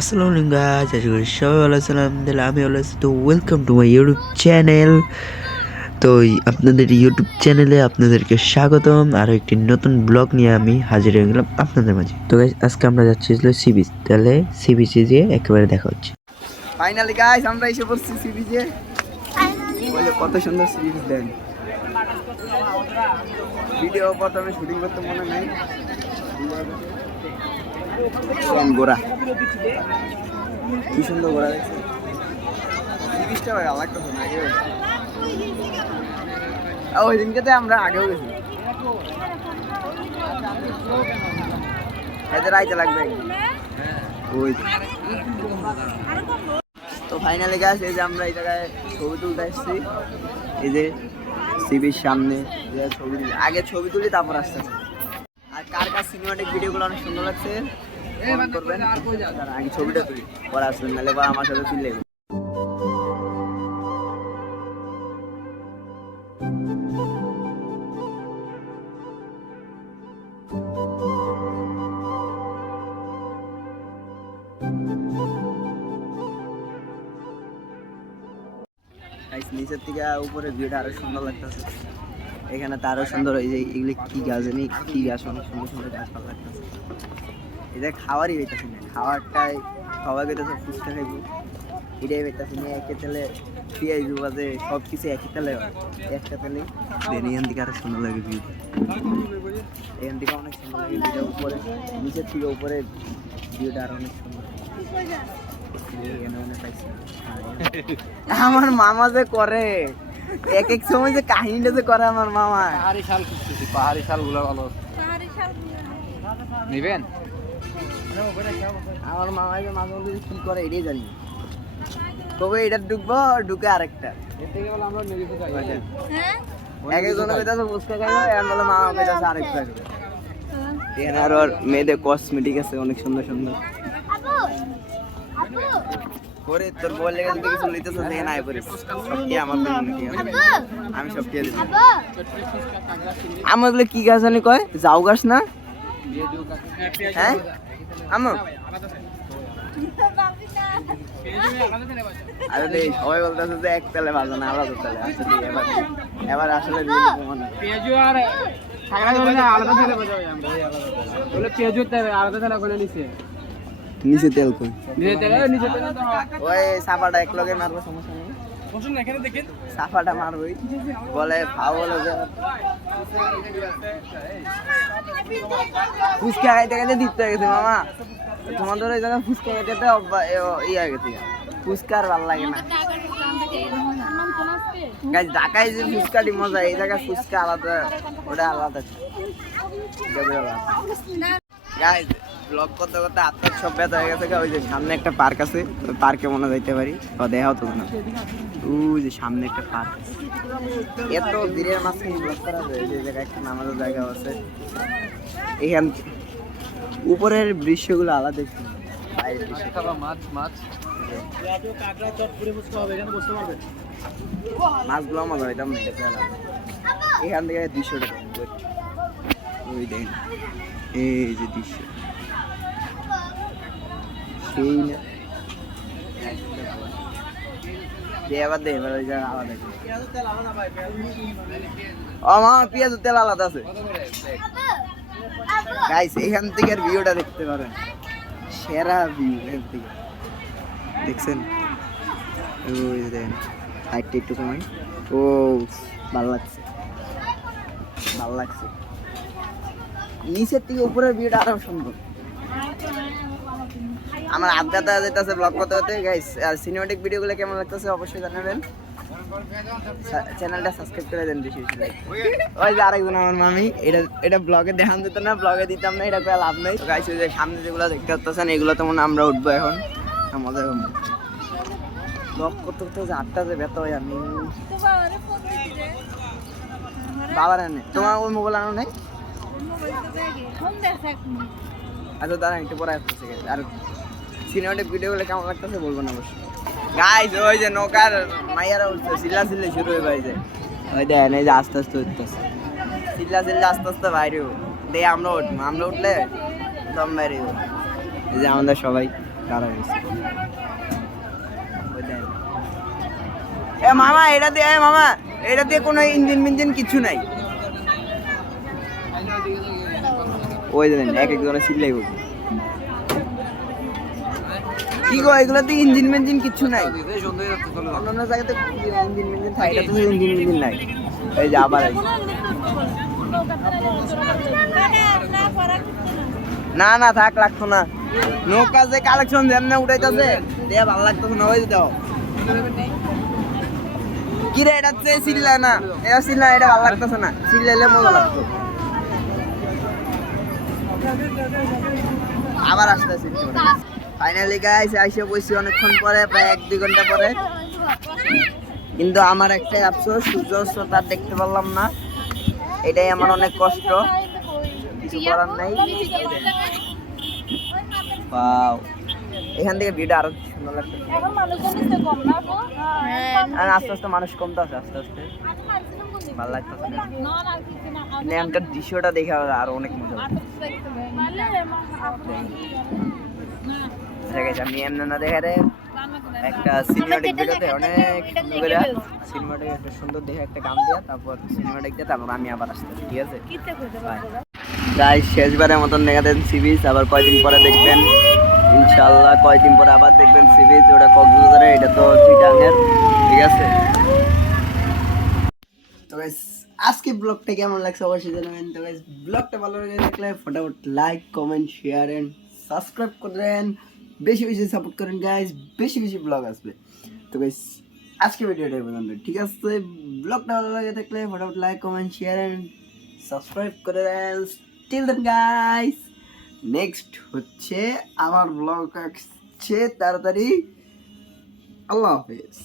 আসসালামু আলাইকুম গাইস, আশা করি সবাই ভালো আছেন। আলহামদুলিল্লাহ আমি ভালো আছি। তো welcome to my YouTube channel. তো আপনাদের ইউটিউব চ্যানেলে আপনাদেরকে স্বাগতম। আরও একটি নতুন ব্লগ নিয়ে আমি হাজির হয়ে গেলাম আপনাদের মাঝে। তো গাইস আজকে আমরা যাচ্ছি সি বিচ। তাহলে সি বিচে যেয়ে একেবারে দেখা হচ্ছে। ফাইনালি গাইস আমরা এসে পড়ছি সি বিচে। বলে কত সুন্দর সি বিচ দেন। ভিডিও প্রথমে শুটিং করতে মনে নাই। গোরা কি সুন্দর গোরা দেখছে। সি বিচটা ভাই আলাদা কথা না, আগে ওই দিনকে তো আমরা আগেও গেছি। এদের আইতে লাগবে ওই তো। ফাইনালি গাছ এই যে আমরা এই জায়গায় ছবি তুলতে আসছি। এই যে সিবির সামনে আগে ছবি তুলি তারপর আসতে। আর কার কার সিনেমাটিক ভিডিওগুলো অনেক সুন্দর লাগছে কমেন্ট করবেন। আগে ছবিটা তুলি পরে আসবেন, নাহলে বা আমার সাথে তুললে। নিচের থেকে উপরে ভিউটা আরো সুন্দর লাগতেছে। এখানে তো আরো সুন্দর, এই যে এগুলি কি গাছ জানি, কি গাছ, অনেক সুন্দর সুন্দর গাছ ভালো লাগতেছে। এটা খাওয়ারই হইতেছে না, খাওয়ারটাই সবাই পেতেছে ফুচকা খাইব, এটাই হইতেছে না। একে তেলে পেঁয়াজ বাজে সব কিছু একই তেলে হয়, একটা তেলে দেন। এখান থেকে আরো সুন্দর লাগে ভিউটা, এখান থেকে অনেক সুন্দর লাগে ভিউটা। উপরে নিচের থেকে উপরে ভিউটা আরো অনেক সুন্দর। আমার মামা যে করে এক এক সময় যে কাহিনীটা যে করে আমার মামা। পাহাড়ি শাল গুলো ভালো নিবেন। আমার মামা যে মাঝে মধ্যে কি করে এটাই জানি। কবে এটা ঢুকবো, ঢুকে আরেকটা এক একজনে পেতেছে ফুচকা খাইবে, এখন বলে মামা পেতেছে আরেকটা। এখানে আরো মেয়েদের কসমেটিক আছে অনেক সুন্দর সুন্দর। করে তোর বলে গেছে কিছু নিতেছ দেখে নাই পরে সবটি আমার জন্য নাকি আমি সবটি দিই। আমার বলে কি গাছ জানি কয়, যাও গাছ না? হ্যাঁ আমো আরে দেই সবাই বলতেছে যে এক তেলে ভালো না, আলাদা তেলে। আচ্ছা ঠিক, এবার আসলে পেঁয়াজু আর ছাগলা করে না, আলাদা তেলে বাজাও আমরা। বলে পেঁয়াজু তেলে আলাদা তেলে করে নিছে, নিচে তেল কই, নিচে তেল তো ওই সাফাটা এক লগে মারবো, সমস্যা নেই। বসুন না এখানে দেখেন, সাফাটা মারবই বলে খাও বলে যে ফুচকা খাইতে খাইতে দিতে গেছে মামা। তোমাদের ওই জায়গায় ফুচকা খাইতে ইয়ে হয়ে গেছে, ফুচকা আর ভালো লাগে না। গাইস ঢাকায় যে ফুচকাটি মজা, এই জায়গায় ফুচকা আলাদা, ওটা আলাদা। গাইস ব্লগ করতে করতে হাত সব ব্যথা হয়ে গেছে। ওই যে সামনে একটা পার্ক আছে, ওই পার্কে মনে যাইতে পারি, দেখাও তো না। ওই যে সামনে একটা পার্ক, এত ভিড়ের মাঝখানে ব্লগ করা যায়। যে জায়গায় একটা নামাজের জায়গা আছে, এখান উপরের দৃশ্যগুলো আলাদা। মাছগুলো মজা হইতাম না, এখান থেকে দৃশ্যটা ওই দেখেন, এই যে দৃশ্য সেই না। এবার দেখ এবার ওই জায়গা আলাদা। ও মামা পেঁয়াজের তেল আলাদা আছে গাইস। এখান থেকে আর ভিউটা দেখতে পারেন, সেরা ভিউ এখান থেকে দেখছেন। ওই দেখেন সাইডটা একটু সময়, ও ভালো লাগছে, ভালো লাগছে। নিচের থেকে উপরের ভিউটা আরো সুন্দর। আমার আড্ডাটা যেতেছে ব্লগ করতে হতে গাইস। আর সিনেমাটিক ভিডিওগুলো কেমন লাগতেছে অবশ্যই জানাবেন। চ্যানেলটা সাবস্ক্রাইব করে দেন বেশি বেশি। ওই যে আরেকজন আমার মামি, এটা ব্লগে দেখান যেত না, ব্লগে দিতাম না, এটা করে লাভ নেই। গাইস ওই যে সামনে যেগুলো দেখতে পাচ্ছেন এগুলো তো মনে আমরা উঠবো এখন। মজা হবে ব্লগ করতে করতে যে আটটা যে ব্যথা হয়। আমি বাবার আনে, তোমার ওই মোবাইল আনো নাই? আচ্ছা দাঁড়ান একটু পরে আসতেছে। আর সিনেমাটিক ভিডিওগুলো কেমন লাগতেছে বলবো না অবশ্যই। গাইস ওই যে নৌকার মাইয়ারা উঠছে, চিল্লা চিল্লি শুরু হয়ে পাইছে। ওই দেখেন এই যে আস্তে আস্তে উঠতেছে, চিল্লা চিল্লি আস্তে আস্তে বাইরে দিয়ে আমরা উঠবো। আমরা উঠলে দম বাইরে, এই যে আমাদের সবাই দাঁড়া গেছে এ মামা এটা দিয়ে মামা এটা দিয়ে কোনো ইঞ্জিন মিঞ্জিন কিছু নাই ওই দেন এক একজনে চিল্লাই বলছে কি গো এগুলোতে ইঞ্জিন মেঞ্জিন কিছু নাই অন্যান্য জায়গাতে ইঞ্জিন মেঞ্জিন থাকে এটা তো ইঞ্জিন মেঞ্জিন নাই এই যে আবার না না থাক লাগতো না নৌকা যে কালেকশন যেমন উঠাইতেছে দেয়া ভালো লাগতো না ওই দাও কি রে এটা চিল্লা না এটা চিল্লা এটা ভালো লাগতেছে না চিল্লাইলে মজা লাগতো আবার আসতেছি ফাইনালি গাইস আইসে বসছি অনেকক্ষণ পরে প্রায় 1-2 ঘন্টা পরে কিন্তু আমার একটাই আফসোস সূর্যাস্ত তার দেখতে পারলাম না এটাই আমার অনেক কষ্ট কিছু করার নাই ওয়াও এখান থেকে ভিডিও আরো সুন্দর লাগছে এখন মানুষজন নিচে কম না গো? আর আস্তে আস্তে মানুষ কমতে আছে আস্তে আস্তে ভালো লাগতেছে না এখানকার দৃশ্যটা দেখে আরো অনেক মজা লাগছে ঠিক আছে আমি এমন না দেখে রে একটা সিনেমাটিক ভিডিওতে অনেক সুন্দর করে সিনেমাটিক একটা সুন্দর দেখে একটা গান দিয়া তারপর সিনেমাটিক দিয়ে তারপর আমি আবার আসতেছি ঠিক আছে তাই শেষবারের মতন দেখা দেন সি বিচ আবার কয়দিন পরে দেখবেন ইনশাআল্লাহ কয়দিন পরে আবার দেখবেন সি বিচ ওটা কক্সবাজারে এটা তো চিটাঙের ঠিক আছে তো গাইস আজকে ব্লগটা কেমন লাগছে অবশ্যই জানাবেন তো গাইস ব্লগটা ভালো লাগে থাকলে ফটাফট like comment share and subscribe করেন বেশি বেশি সাপোর্ট করেন গাইস বেশি বেশি ব্লগ আসবে তো গাইস আজকে ভিডিওটা পর্যন্ত ঠিক আছে ব্লগটা ভালো লাগে থাকলে ফটাফট like comment share and subscribe করেন স্টিল দেন গাইস নেক্সট হচ্ছে আমার ব্লগ আসছে তাড়াতাড়ি আল্লাহ হাফেজ